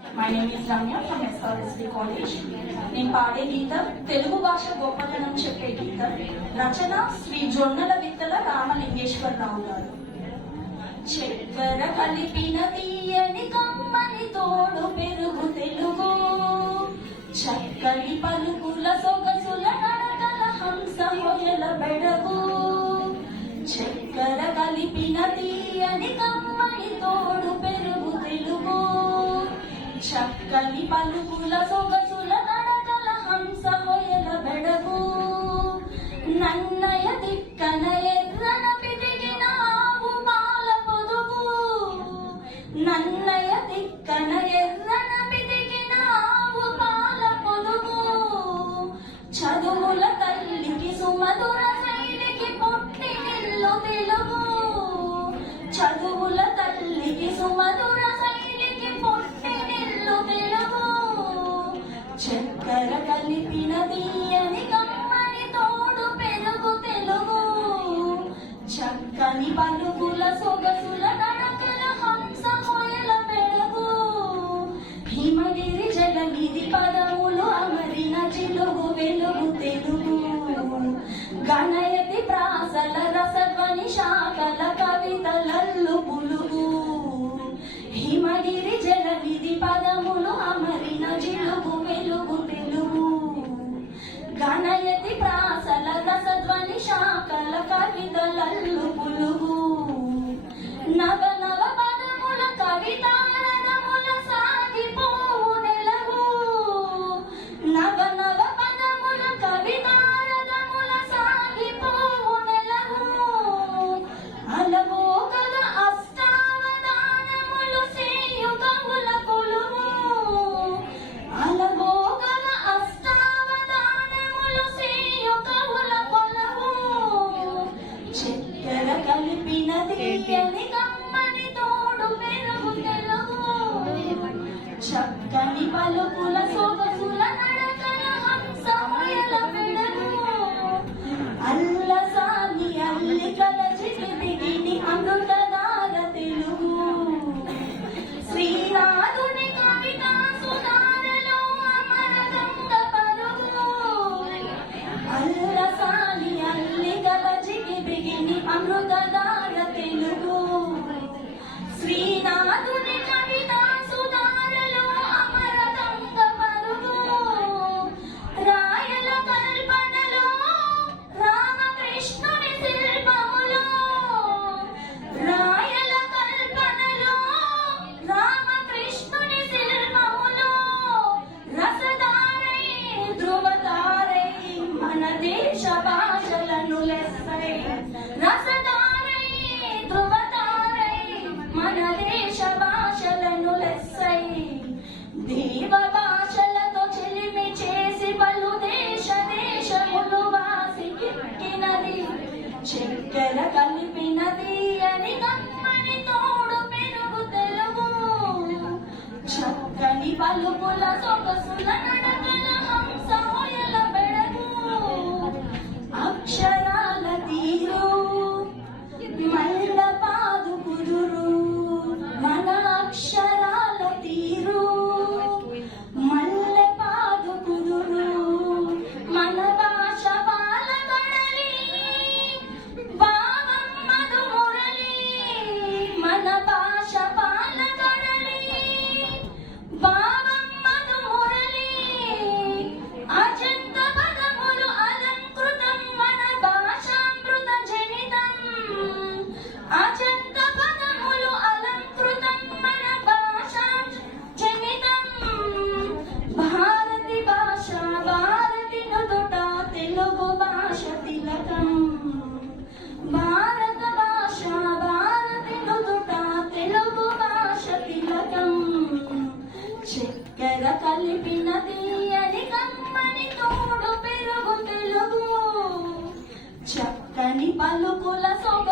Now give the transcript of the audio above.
My name is Ramya from SRSD college. నేను పాడే గీతం తెలుగు భాష గొప్పతనం చెప్పే గీతం. రచన శ్రీ జొన్నల విత్తల రామలింగేశ్వరరావు గారు. చక్కెర కలిపిన తీయని కమ్మని తోడు పెరుగు తెలుగు, చక్కని పలుకుల సొగసుల నడకల హంస హొయల బెడగు. చక్కెర కలిపిన తీయని కమ్మని తోడు పెరుగు తెలుగు, చక్కని పలుకుల సొగసుల నడకల హంస హొయల బెడగు. నన్నయ దిక్కన ఎర్రన పిదిగిన ఆవు పాల పొదుగు, నన్నయ దిక్కన ఎర్రన పిదిగిన ఆవు పాల పొదుగు. చదువుల తల్లికి సుమధుర శైలికి పుట్టి నిల్లు తెలుగు, చదువుల తల్లికి సుమధుర శైలికి పుట్టి నిల్లు తెలుగు. చక్కెర కలిపిన తీయని కమ్మని తోడు పెరుగు తెలుగు, చక్కని పలుకుల సొగసుల నడకల హంస హొయల పెరుగు. హిమగిరి జలనిధి పదములు అమరిన చిలుగు వెలుగు తెలుగు, గణయతి ప్రాసల రసధ్వని శాఖల కవితలల్లు పులుగు. హిమగిరి జలనిధి పదములు అమరిన చిలుగు వెలుగు తెలుగు, గణయతి ప్రాసల రసధ్వని శాఖల కవితలల్లు పులుగు. నవ నవ పదముల కవితారథముల సాగిపోవు నెలవు, నవ నవ పదముల కవితారథముల సాగిపోవు నెలవు. అలవో కల అష్టావధానములు సేయు కవుల కొలువు, అలవో కల అష్టావధానములు సేయు కవుల కొలువు. చక్కెర కలిపిన తీయని కమ్మని తోడు పెరుగు తెలుగు, చక్కని పలుకుల సొగసుల నడకల హంస హొయల బెడగు. అల్లసాని అల్లికల చిటిపిగిని అమృతధార తెలుగు, శ్రీనాథుని కవితా సుధారలో అమరగంగ పరుగు. అల్లసాని అల్లికల చిటిపిగిని అమృతధార తెలుగు, శ్రీనాథుని కవితా సుధారలో అమరగంగ పరుగు. రాయల కల్పనలో రామకృష్ణుని శిల్పములో, రాయల కల్పనలో రామకృష్ణుని శిల్పములో. రసధారై ధ్రువతారై మన దేశ భాషలను లెస్సై, రసధారై ధ్రువతారై మన దేశ భాషలను లెస్సై. దేవ భాషలతో చెలిమి చేసి పలు దేశ దేశములు వాసికెక్కినది. చక్కెర కలిపినది అని కమ్మని తోడు పెరుగు తెలుగు, చక్కని పలుకుల సొగసుల నడకల హంస హొయల బెడగు. అక్షరాల తీరు మల్ల పాదు కుదురు, మన అక్షరాల తీరు మల్లె పాదు కుదురు. మన భాష బాలగడలి బావమ్మదు మురళి, మన భాష బాలగడలి బావమ్మదు మురళి. అజంత పదములు అలంకృతం మన భాషామృత జనితం, అజంత పదములు అలంకృతం మన భాషా జనితం. భారతి భాష భారతి నుదుట తెలుగు భాష తిలకం, భారత భాష భారతి నుదుట తెలుగు భాష తిలకం. చక్కెర కలిపిన తీయని కమ్మని తోడు పెరుగు తెలుగు, చక్కని పలుకుల సొగ